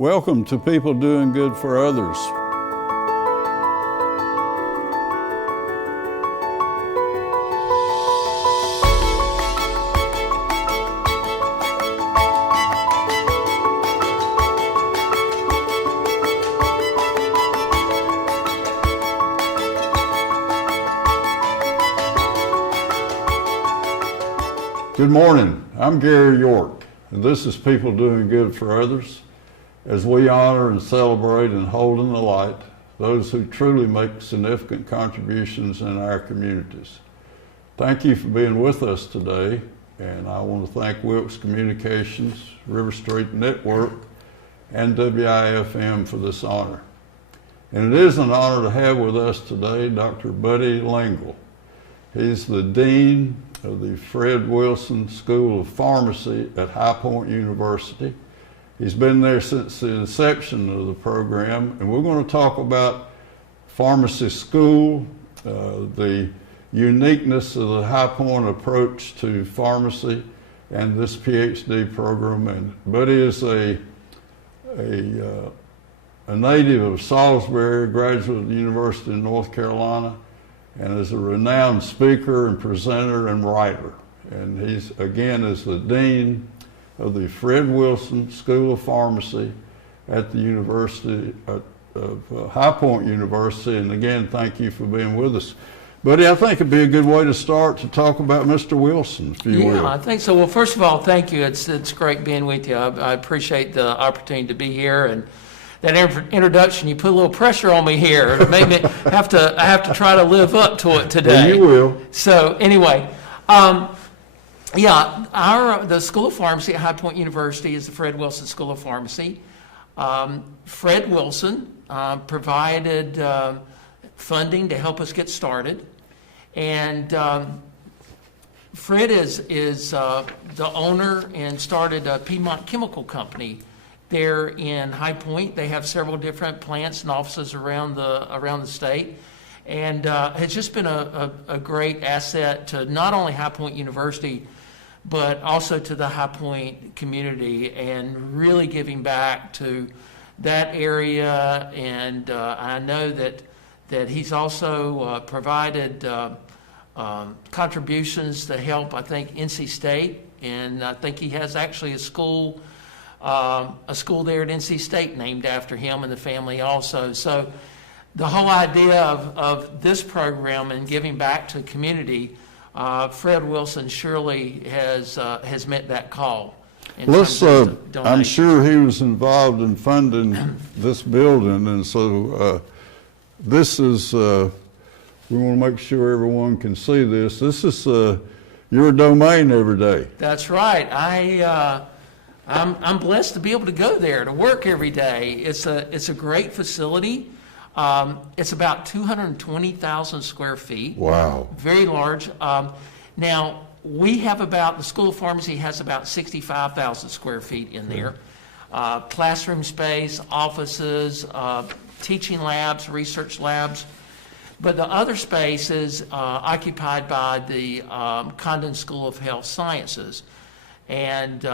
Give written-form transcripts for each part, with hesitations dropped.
Welcome to People Doing Good for Others. Good morning, I'm Gary York, and this is People Doing Good for Others, as we honor and celebrate and hold in the light those who truly make significant contributions in our communities. Thank you for being with us today, and I want to thank Wilkes Communications, Riverstreet Network, and WIFM for this honor. And it is an honor to have with us today Dr. Buddy Lingle. He's the Dean of the Fred Wilson School of Pharmacy at High Point University. He's been there since the inception of the program, and we're going to talk about pharmacy school, the uniqueness of the High Point approach to pharmacy, and this PhD program. And Buddy is a native of Salisbury, graduate of the University of North Carolina, and is a renowned speaker and presenter and writer. And he's, again, is the Dean of the Fred Wilson School of Pharmacy at the University of High Point University. And again, thank you for being with us. Buddy, I think it'd be a good way to start to talk about Mr. Wilson, if you will. Yeah, I think so. Well, first of all, thank you. It's great being with you. I appreciate the opportunity to be here, and that introduction, you put a little pressure on me here. It made me have to try to live up to it today. Well, you will. So anyway, the School of Pharmacy at High Point University is the Fred Wilson School of Pharmacy. Fred Wilson provided funding to help us get started, and Fred is the owner and started a Piedmont Chemical Company there in High Point. They have several different plants and offices around the state, and has just been a great asset to not only High Point University, but also to the High Point community, and really giving back to that area. And I know that he's also provided contributions to help, I think, NC State, and I think he has actually a school there at NC State named after him and the family also. So the whole idea of this program and giving back to the community, Fred Wilson surely has met that call. I'm sure he was involved in funding this building, and so this is, we want to make sure everyone can see this. This is your domain every day. That's right. I'm blessed to be able to go there to work every day. It's a great facility. It's about 220,000 square feet. Wow. Very large. Now, the School of Pharmacy has about 65,000 square feet in there. Classroom space, offices, teaching labs, research labs. But the other space is occupied by the Condon School of Health Sciences. And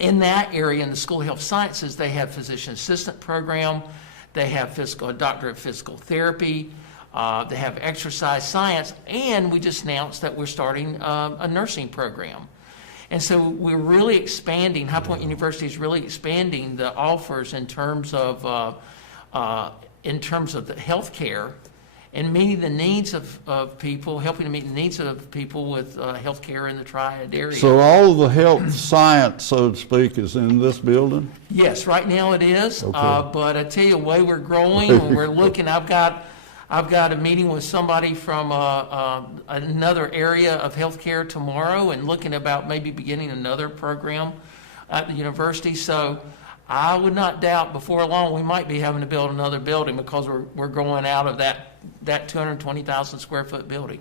in that area, in the School of Health Sciences, they have physician assistant program, they have a doctorate of physical therapy, they have exercise science, and we just announced that we're starting a nursing program. And so we're really expanding, High Point University is really expanding the offers in terms of the health care, and meeting the needs of people, helping to meet the needs of people with health care in the Triad area. So all of the health science, so to speak, is in this building? Yes, right now it is. Okay. But I tell you, the way we're growing, when we're looking, I've got a meeting with somebody from another area of healthcare tomorrow, and looking about maybe beginning another program at the university. So I would not doubt before long we might be having to build another building, because we're growing out of that 220,000 square foot building.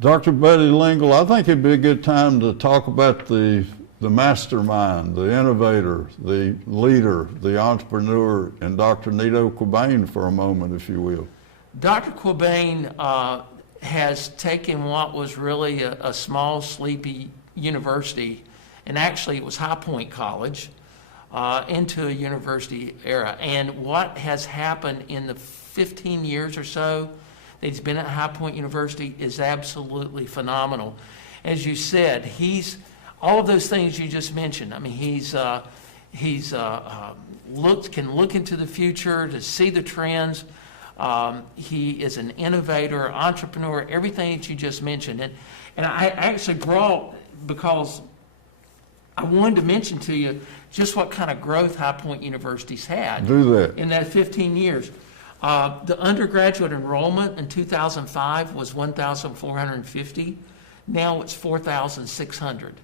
Dr. Buddy Lingle, I think it'd be a good time to talk about the mastermind, the innovator, the leader, the entrepreneur, and Dr. Nito Quabain for a moment, if you will. Dr. Quabain has taken what was really a small, sleepy university, and actually it was High Point College, into a university era. And what has happened in the 15 years or so that he's been at High Point University is absolutely phenomenal. As you said, he's all of those things you just mentioned. I mean, can look into the future to see the trends. He is an innovator, entrepreneur, everything that you just mentioned. And I actually brought, because I wanted to mention to you just what kind of growth High Point University's had. Do that. In that 15 years. The undergraduate enrollment in 2005 was 1,450. Now it's 4,600.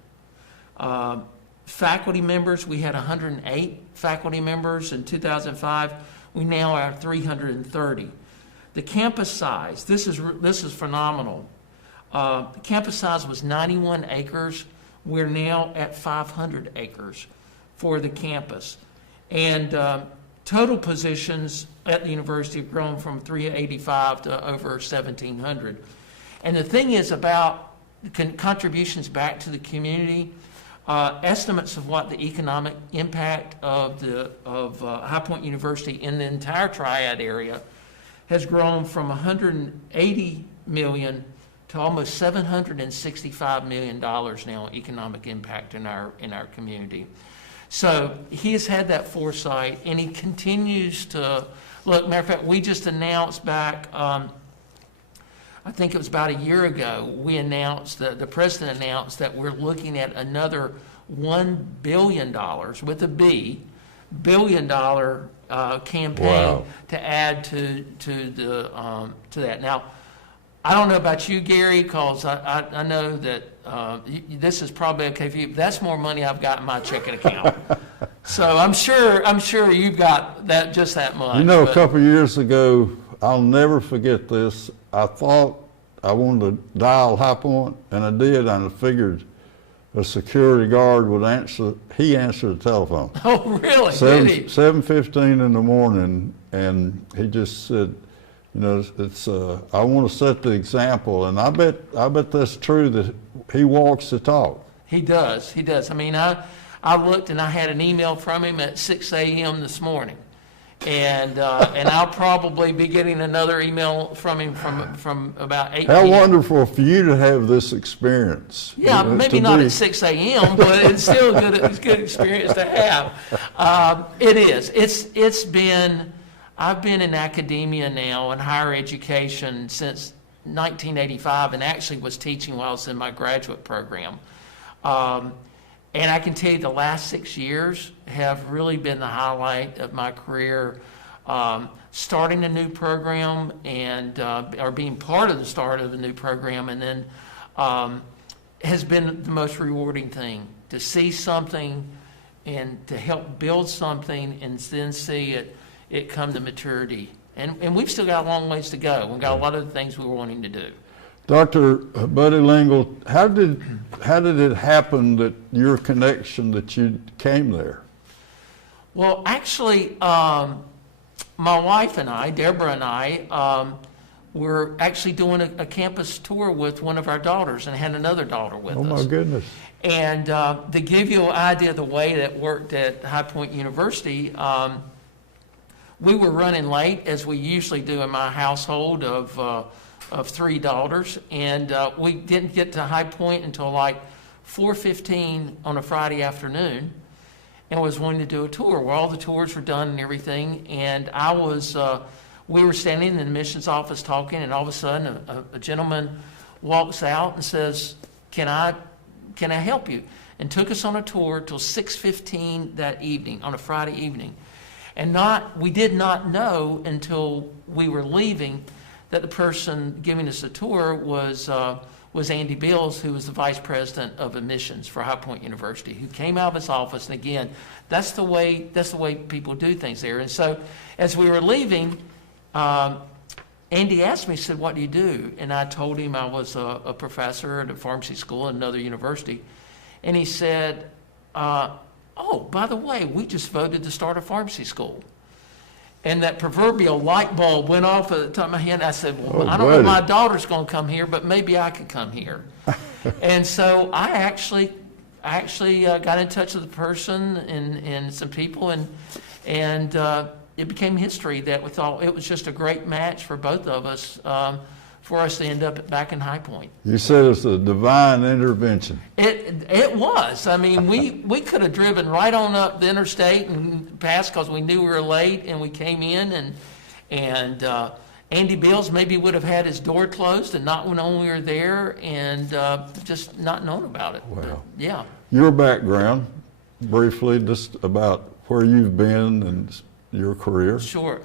Faculty members, we had 108 faculty members in 2005. We now have 330. The campus size, this is phenomenal. The campus size was 91 acres. We're now at 500 acres for the campus. And total positions at the university have grown from 385 to over 1,700. And the thing is about contributions back to the community, estimates of what the economic impact of High Point University in the entire Triad area has grown from $180 million to almost $765 million now economic impact in our community. So he has had that foresight, and he continues to look. Matter of fact, we just announced back, I think it was about a year ago, we announced, the president announced that we're looking at another $1 billion, with a B, billion-dollar campaign to add to that. Now, I don't know about you, Gary, because I know that this is probably okay for you, but that's more money I've got in my checking account. So I'm sure you've got just that much. You know, a couple of years ago, I'll never forget this. I thought I wanted to dial High Point, and I did, and I figured a security guard would answer. He answered the telephone. Oh, really? Did he? 7:15 in the morning, and he just said, you know, it's I want to set the example, and I bet that's true that he walks the talk. He does. I mean, I looked and I had an email from him at 6 a.m. this morning, and I'll probably be getting another email from him from about 8 How p.m. wonderful for you to have this experience. Yeah, maybe not at 6 a.m., but it's still it's a good experience to have. It is. It's been. I've been in academia now and higher education since 1985, and actually was teaching while I was in my graduate program. And I can tell you the last 6 years have really been the highlight of my career. Starting a new program and or being part of the start of a new program, and then has been the most rewarding thing, to see something and to help build something and then see it come to maturity. And we've still got a long ways to go. We've got a lot of the things we were wanting to do. Dr. Buddy Lingle, how did it happen that your connection, that you came there? Well, actually, my wife and I, Deborah and I, were actually doing a campus tour with one of our daughters, and had another daughter with us. Oh, my goodness. And to give you an idea of the way that worked at High Point University, we were running late, as we usually do in my household of three daughters, and we didn't get to High Point until like 4:15 on a Friday afternoon, and was wanting to do a tour where all the tours were done and everything. And we were standing in the admissions office talking, and all of a sudden a gentleman walks out and says, "Can I help you?" And took us on a tour till 6:15 that evening on a Friday evening. And we did not know until we were leaving that the person giving us the tour was Andy Bills, who was the vice president of admissions for High Point University, who came out of his office. And again, that's the way people do things there. And so, as we were leaving, Andy asked me, he said, "What do you do?" And I told him I was a professor at a pharmacy school at another university. And he said, "Oh, by the way, we just voted to start a pharmacy school." And that proverbial light bulb went off at the top of my head. And I said, "Well, I don't know if my daughter's going to come here, but maybe I could come here." And so I actually I actually got in touch with the person and some people, and it became history that we thought it was just a great match for both of us, for us to end up back in High Point. You said it's a divine intervention. It was. I mean, we could have driven right on up the interstate and passed because we knew we were late, and we came in, and Andy Bills maybe would have had his door closed and not known we were there, and just not known about it. Wow. But, yeah. Your background, briefly, just about where you've been and your career. Sure.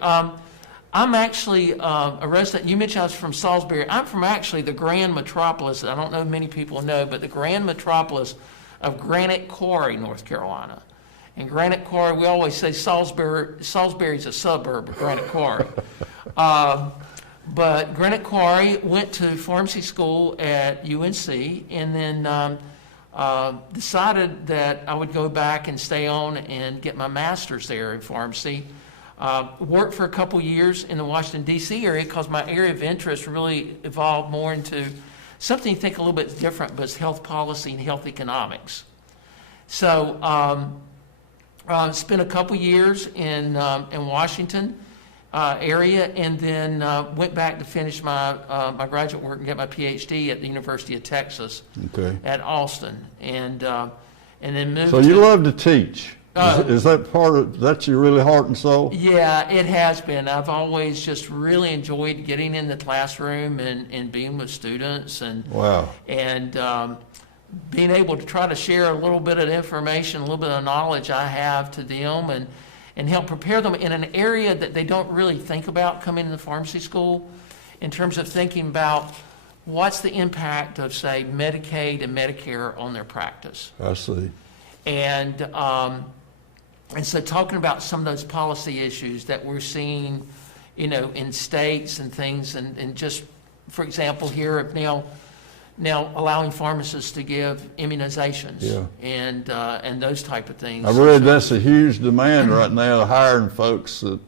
I'm actually a resident. You mentioned I was from Salisbury. I'm from actually the grand metropolis. I don't know if many people know, but the grand metropolis of Granite Quarry, North Carolina. And Granite Quarry, we always say Salisbury's a suburb of Granite Quarry. But Granite Quarry, went to pharmacy school at UNC, and then decided that I would go back and stay on and get my master's there in pharmacy. Worked for a couple years in the Washington, D.C. area because my area of interest really evolved more into something you think a little bit different, but it's health policy and health economics. So spent a couple years in Washington area, and then went back to finish my graduate work and get my PhD at the University of Texas at Austin, and then moved. So you love to teach. Is that that's your really heart and soul? Yeah, it has been. I've always just really enjoyed getting in the classroom and being with students, and wow, and being able to try to share a little bit of information, a little bit of knowledge I have to them, and help prepare them in an area that they don't really think about coming into pharmacy school, in terms of thinking about what's the impact of, say, Medicaid and Medicare on their practice. I see. And so talking about some of those policy issues that we're seeing, in states and things, and just, for example, here now allowing pharmacists to give immunizations, and those type of things. I've read that's a huge demand right now, hiring folks that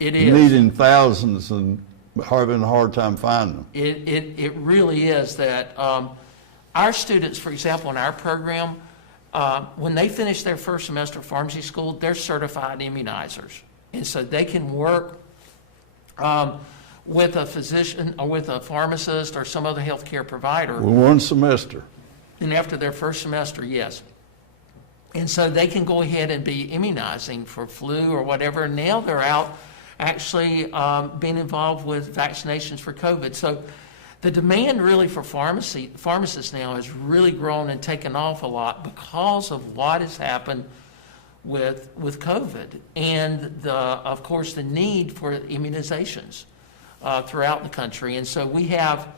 it is needing thousands and having a hard time finding them. It really is that our students, for example, in our program, when they finish their first semester of pharmacy school, they're certified immunizers. And so they can work with a physician or with a pharmacist or some other healthcare provider. Well, one semester. And after their first semester, yes. And so they can go ahead and be immunizing for flu or whatever. Now they're out actually being involved with vaccinations for COVID. So the demand really for pharmacists now has really grown and taken off a lot because of what has happened with COVID, and of course the need for immunizations throughout the country. And so we have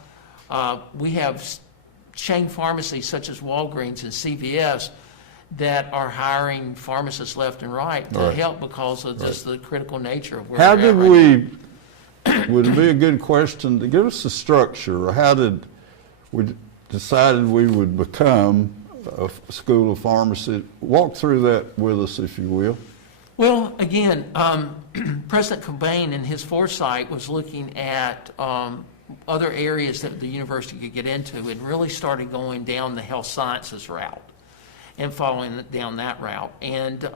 chain pharmacies such as Walgreens and CVS that are hiring pharmacists left and right to help because of just the critical nature of where How we're did at right now. Would it be a good question to give us a structure, or how did we decided we would become a school of pharmacy? Walk through that with us, if you will. Well, again, President Cobain in his foresight was looking at other areas that the university could get into, and really started going down the health sciences route and following down that route, and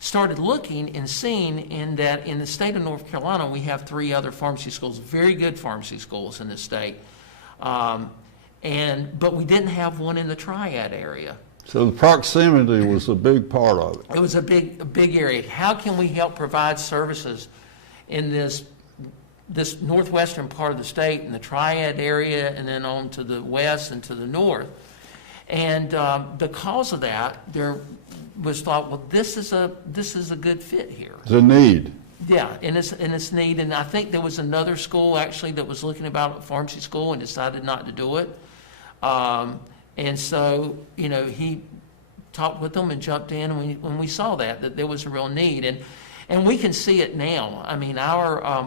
started looking and seeing that in the state of North Carolina, we have 3 other pharmacy schools, very good pharmacy schools in the state, but we didn't have one in the Triad area. So the proximity was a big part of it. It was a big area. How can we help provide services in this northwestern part of the state, in the Triad area, and then on to the west and to the north? And because of that, there was thought, well, this is a good fit here. The need. Yeah, and it's need. And I think there was another school actually that was looking about a pharmacy school and decided not to do it. And so, he talked with them and jumped in when we saw that there was a real need. And we can see it now. I mean,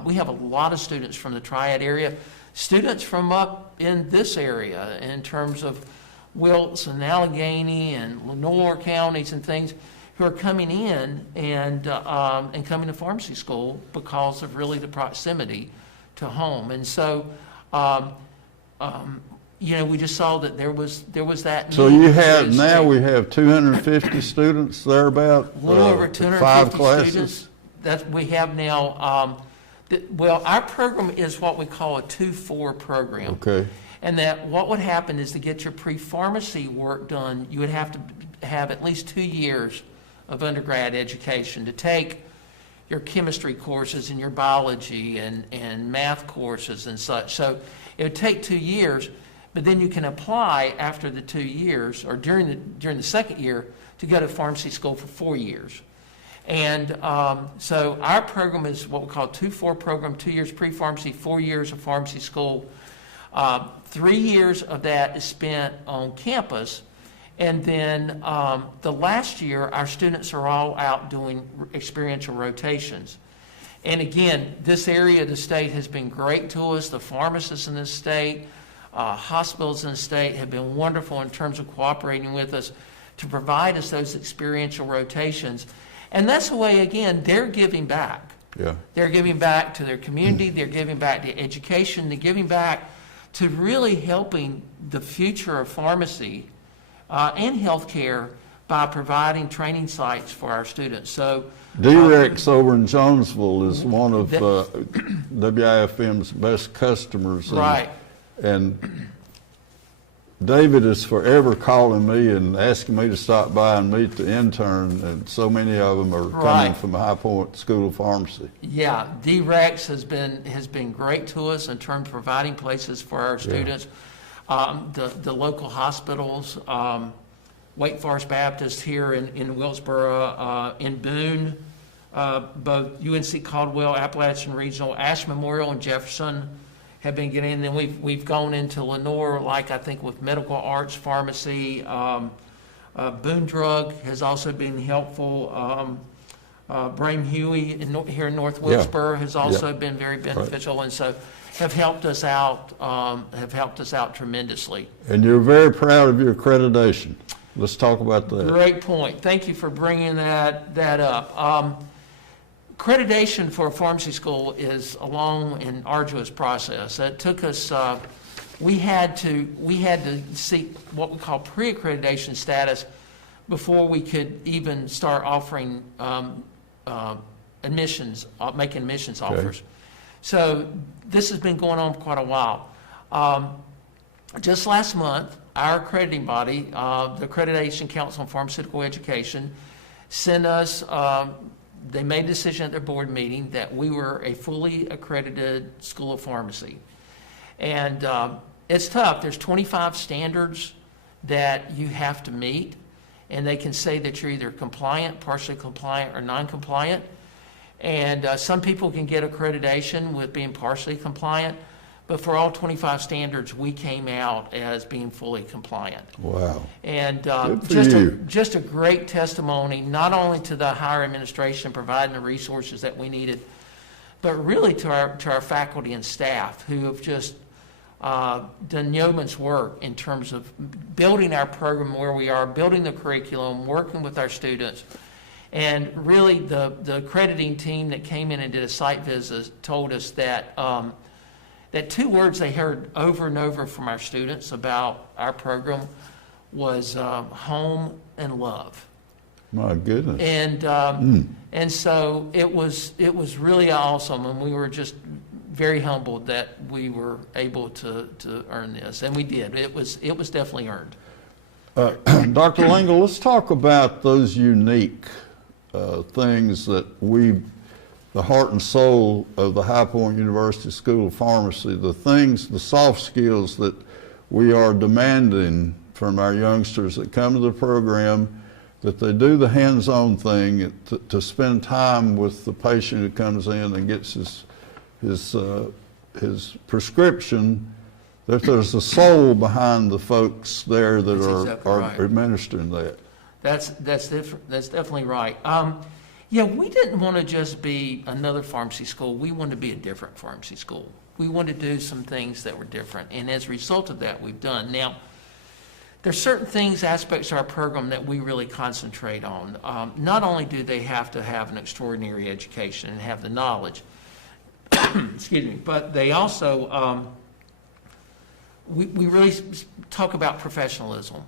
we have a lot of students from the Triad area, students from up in this area in terms of Wilkes and Allegheny and Lenoir counties and things, who are coming in and coming to pharmacy school because of really the proximity to home. And so we just saw that there was that So need you for the have, now state. we have 250 students thereabout? A little over 5 250 classes? students that we have now. Well, our program is what we call a 2-4 program. Okay, And that what would happen is to get your pre-pharmacy work done, you would have to have at least 2 years of undergrad education to take your chemistry courses and your biology and math courses and such. So it would take 2 years, but then you can apply after the 2 years or during the second year to go to pharmacy school for 4 years. And so our program is what we call a 2-4 program, 2 years pre-pharmacy, 4 years of pharmacy school. 3 years of that is spent on campus. And then the last year, our students are all out doing experiential rotations. And again, this area of the state has been great to us. The pharmacists in this state, hospitals in the state have been wonderful in terms of cooperating with us to provide us those experiential rotations. And that's the way, again, they're giving back. yeah. They're giving back to their community, they're giving back to education, they're giving back to really helping the future of pharmacy and healthcare by providing training sites for our students. So D-Rex over in Jonesville is one of WIFM's best customers. Right. And David is forever calling me and asking me to stop by and meet the intern, and so many of them are coming Right. from High Point School of Pharmacy. Yeah, D-Rex has been great to us in terms of providing places for our students. The local hospitals, Wake Forest Baptist here in Wilkesboro, in Boone, both UNC Caldwell, Appalachian Regional, Ash Memorial, and Jefferson have been getting. And then we've gone into Lenore, like I think with Medical Arts Pharmacy. Boone Drug has also been helpful. Brain Huey here in North Wilkesboro has also been very beneficial, and so have helped us out tremendously. And you're very proud of your accreditation. Let's talk about that. Great point. Thank you for bringing that up. Accreditation for a pharmacy school is a long and arduous process. It took us. We had to seek what we call pre-accreditation status before we could even start offering admissions, making admissions offers. So this has been going on for quite a while. Just last month, our accrediting body, the Accreditation Council on Pharmaceutical Education, sent us, they made a decision at their board meeting that we were a fully accredited school of pharmacy. And it's tough. There's 25 standards that you have to meet, and they can say that you're either compliant, partially compliant, or non-compliant. And some people can get accreditation with being partially compliant, but for all 25 standards, we came out as being fully compliant. Wow. And Good for you. just a great testimony, not only to the higher administration providing the resources that we needed, but really to our faculty and staff who have just done yeoman's work in terms of building our program where we are, building the curriculum, working with our students. And really, the accrediting team that came in and did a site visit told us that that 2 words they heard over and over from our students about our program was home and love. My goodness. And so it was really awesome, and we were just very humbled that we were able to earn this, and we did. It was definitely earned. Dr. Lingle, let's talk about those unique things that the heart and soul of the High Point University School of Pharmacy, the soft skills that we are demanding from our youngsters that come to the program, that they do the hands-on thing, to spend time with the patient who comes in and gets his prescription, that there's a soul behind the folks there that are administering that. That's definitely right. We didn't want to just be another pharmacy school. We wanted to be a different pharmacy school. We wanted to do some things that were different, and as a result of that, we've done. Now, there's certain things, aspects of our program that we really concentrate on. Not only do they have to have an extraordinary education and have the knowledge, excuse me, but they also we really talk about professionalism.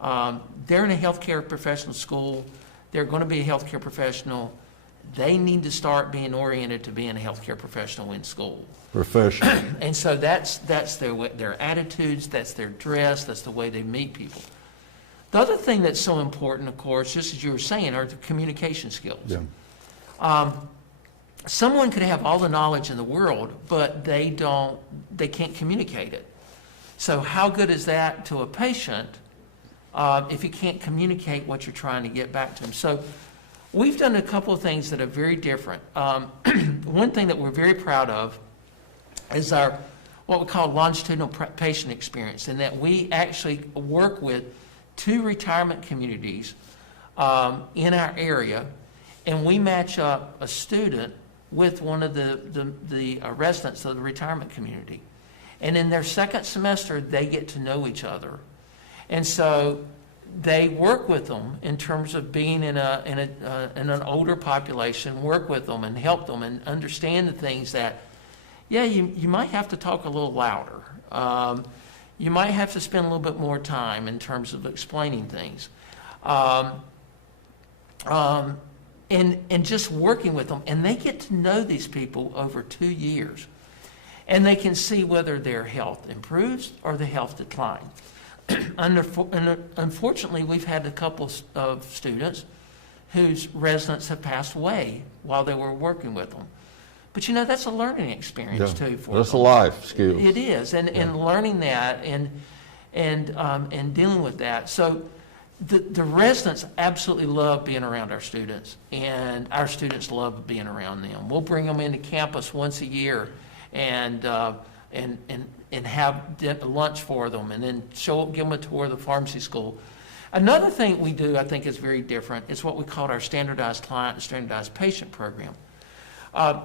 They're in a healthcare professional school. They're going to be a healthcare professional. They need to start being oriented to being a healthcare professional in school. Professional. And so that's their attitudes, that's their dress, that's the way they meet people. The other thing that's so important, of course, just as you were saying, are the communication skills. Yeah. Someone could have all the knowledge in the world, but they can't communicate it. So how good is that to a patient if you can't communicate what you're trying to get back to them? So we've done a couple of things that are very different. One thing that we're very proud of is our what we call longitudinal patient experience, in that we actually work with 2 retirement communities in our area, and we match up a student with one of the residents of the retirement community. And in their second semester, they get to know each other. And so they work with them in terms of being in an older population, work with them and help them and understand the things that, yeah, you might have to talk a little louder. You might have to spend a little bit more time in terms of explaining things. And just working with them. And they get to know these people over 2 years. And they can see whether their health improves or their health declines. Unfortunately, we've had a couple of students whose residents have passed away while they were working with them. But you know, that's a learning experience too for them. That's a life skill. It is, and learning that and dealing with that. So the residents absolutely love being around our students, and our students love being around them. We'll bring them into campus once a year and have lunch for them, and then give them a tour of the pharmacy school. Another thing we do, I think, is very different. Is what we call our standardized client and standardized patient program.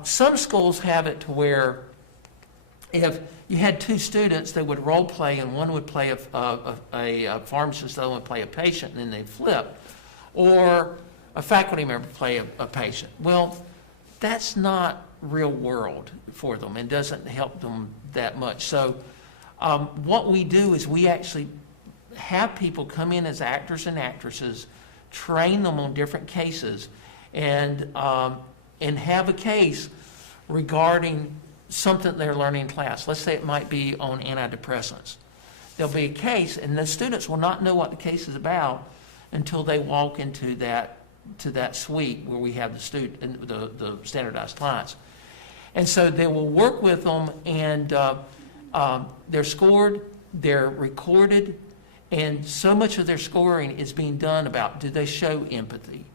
Some schools have it to where if you had 2 students, they would role play, and one would play a pharmacist, the other one would play a patient, and then they'd flip. Or a faculty member play a patient. Well, that's not real world for them and doesn't help them that much. So what we do is we actually have people come in as actors and actresses, train them on different cases, and have a case regarding something they're learning in class. Let's say it might be on antidepressants. There'll be a case, and the students will not know what the case is about until they walk into that suite where we have the standardized clients. And so they will work with them, and they're scored, they're recorded, and so much of their scoring is being done about, do they show empathy?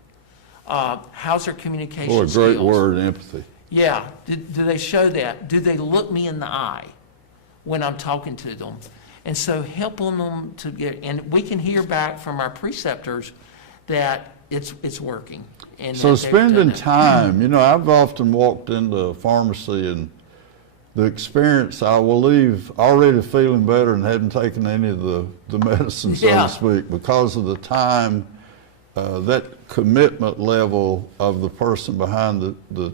How's their communication skills? Oh, a great word, empathy. Yeah. Do they show that? Do they look me in the eye when I'm talking to them? And so helping them to get, and we can hear back from our preceptors that it's working. And so spending time, you know, I've often walked into a pharmacy, and the experience, I will leave already feeling better and hadn't taken any of the medicine, so to speak, because of the time, that commitment level of the person behind the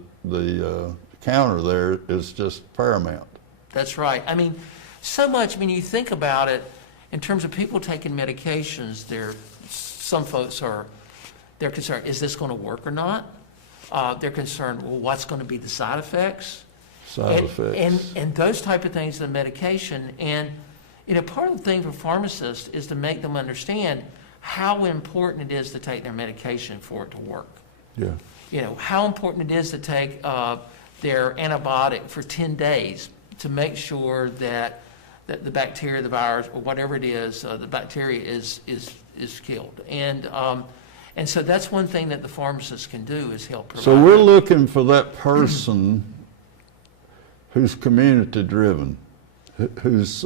counter there is just paramount. That's right. I mean, so much, I mean, you think about it, in terms of people taking medications, some folks they're concerned, is this going to work or not? They're concerned, well, what's going to be the side effects? And those type of things, the medication. And, you know, part of the thing for pharmacists is to make them understand how important it is to take their medication for it to work. Yeah. You know, how important it is to take their antibiotic for 10 days to make sure that the bacteria, the virus, or whatever it is, the bacteria is killed. And so that's one thing that the pharmacist can do, is help provide. So we're looking for that person who's community driven, who's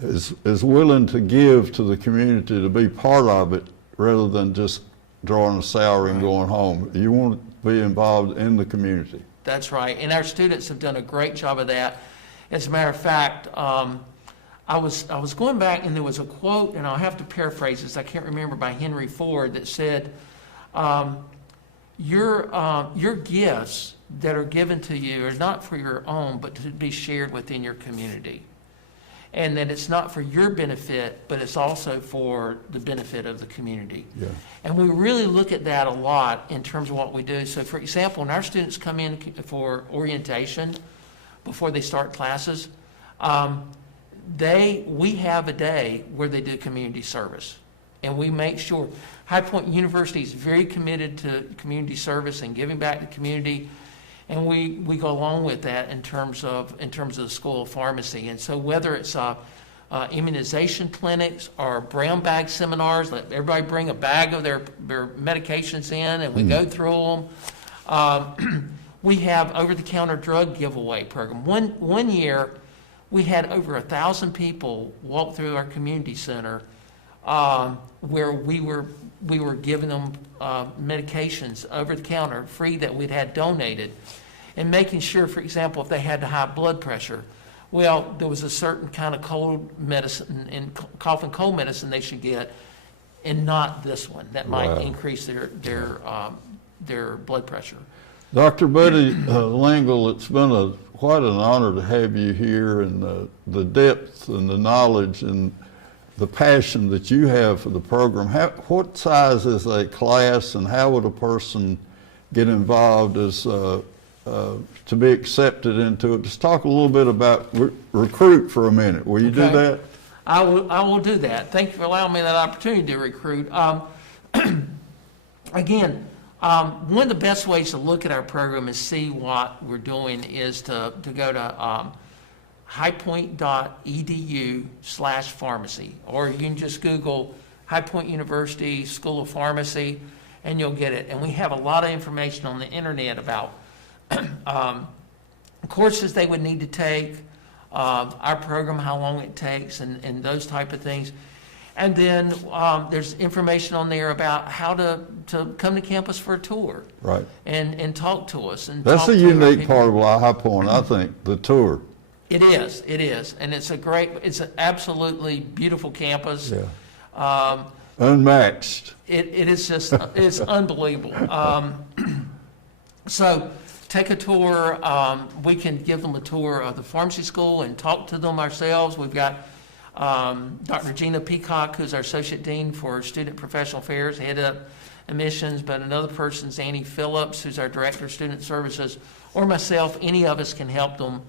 is willing to give to the community, to be part of it, rather than just drawing a salary and going home. You want to be involved in the community. That's right, and our students have done a great job of that. As a matter of fact, I was going back, and there was a quote, and I'll have to paraphrase this, I can't remember, by Henry Ford, that said, your gifts that are given to you are not for your own, but to be shared within your community. and that it's not for your benefit, but it's also for the benefit of the community. Yeah. And we really look at that a lot in terms of what we do. So for example, when our students come in for orientation before they start classes, we have a day where they do community service. And we make sure, High Point University is very committed to community service and giving back to the community. And we go along with that in terms of the School of Pharmacy. And so whether it's immunization clinics or brown bag seminars, let everybody bring a bag of their medications in and we go through them. We have over-the-counter drug giveaway program. One year, we had over 1,000 people walk through our community center where we were giving them medications over the counter free that we'd had donated, and making sure, for example, if they had high blood pressure, well, there was a certain kind of cold medicine and cough and cold medicine they should get, and not this one that might increase their blood pressure. Dr. Buddy Lingle, it's been quite an honor to have you here, and the depth and the knowledge and the passion that you have for the program. What size is a class, and how would a person get involved as to be accepted into it? Just talk a little bit about recruit for a minute. Will you do that? I will do that. Thank you for allowing me that opportunity to recruit. Again, one of the best ways to look at our program and see what we're doing is to go to highpoint.edu/pharmacy, or you can just Google High Point University School of Pharmacy and you'll get it. And we have a lot of information on the internet about courses they would need to take, our program, how long it takes, and those type of things. And then there's information on there about how to come to campus for a tour, right? And talk to us. And that's a unique part of High Point, I think, the tour. It is, and it's an absolutely beautiful campus. Yeah. Unmatched. It is just, it's unbelievable. So take a tour. We can give them a tour of the pharmacy school and talk to them ourselves. We've got Dr. Gina Peacock, who's our Associate Dean for Student Professional Affairs, head up admissions, but another person's Annie Phillips, who's our Director of Student Services, or myself. Any of us can help them,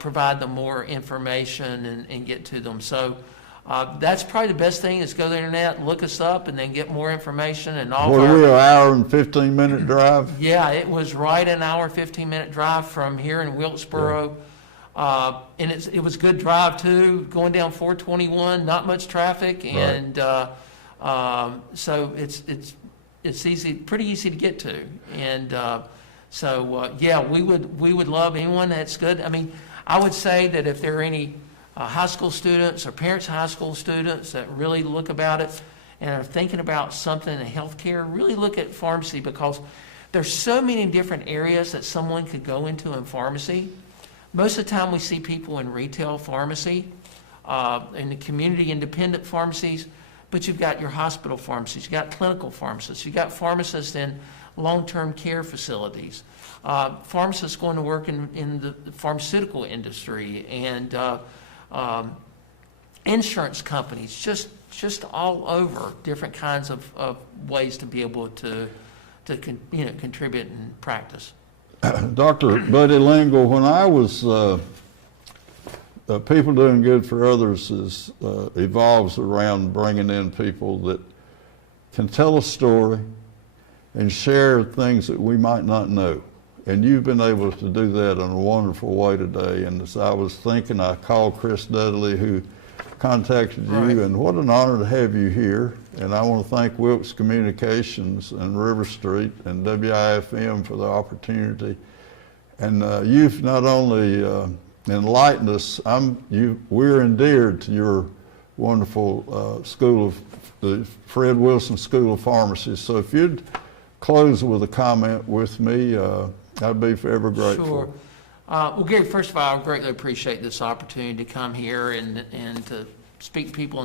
provide them more information and get to them. So that's probably the best thing, is go to the internet, look us up, and then get more information. And all. What are we, an hour and 15-minute drive? Yeah, it was right an hour, 15-minute drive from here in Wilkesboro. Yeah. And it was a good drive too, going down 421, not much traffic, and so it's easy, pretty easy to get to. And yeah, we would love anyone that's good. I mean, I would say that if there are any high school students or parents of high school students that really look about it and are thinking about something in healthcare, really look at pharmacy, because there's so many different areas that someone could go into in pharmacy. Most of the time we see people in retail pharmacy, in the community independent pharmacies, but you've got your hospital pharmacies, you've got clinical pharmacists, you've got pharmacists in long-term care facilities, pharmacists going to work in the pharmaceutical industry, and insurance companies, just all over, different kinds of ways to be able to contribute and practice. Dr. Buddy Lingle, when I was People Doing Good for Others evolves around bringing in people that can tell a story and share things that we might not know. And you've been able to do that in a wonderful way today. And as I was thinking, I called Chris Dudley, who contacted you, and what an honor to have you here. And I want to thank Wilkes Communications and Riverstreet and WIFM for the opportunity. And you've not only enlightened us, we're endeared to your wonderful school of the Fred Wilson School of Pharmacy. So if you'd close with a comment with me, I'd be forever grateful. Sure. Well, Gary, first of all, I greatly appreciate this opportunity to come here and to speak to people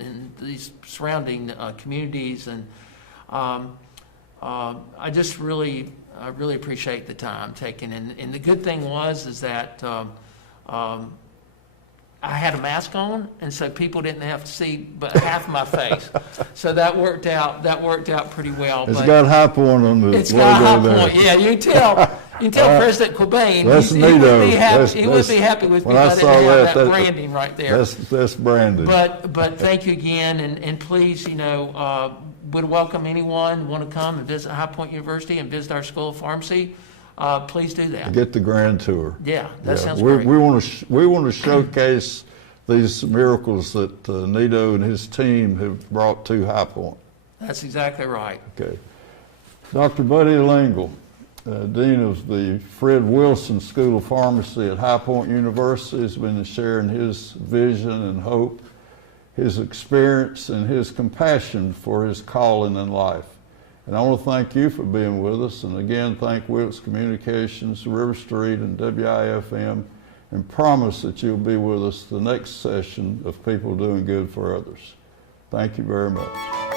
in these surrounding communities, and I just really appreciate the time taken. And the good thing is that I I had a mask on, and so people didn't have to see but half my face. So that worked out pretty well. It's got High Point on the It's got logo High there. Point. Yeah, you can tell President Cobain, That's he would neato. be happy. He would be happy with me when I if I didn't saw have that that, branding right there. That's branded. But thank you again, and please, would welcome anyone who want to come and visit High Point University and visit our School of Pharmacy. Please do that. Get the grand tour. Yeah, that sounds we, great. We want to showcase these miracles that Nito and his team have brought to High Point. That's exactly right. Okay. Dr. Buddy Lingle, Dean of the Fred Wilson School of Pharmacy at High Point University, has been sharing his vision and hope, his experience, and his compassion for his calling in life. And I want to thank you for being with us, and again, thank Wilkes Communications, Riverstreet, and WIFM, and promise that you'll be with us the next session of People Doing Good for Others. Thank you very much.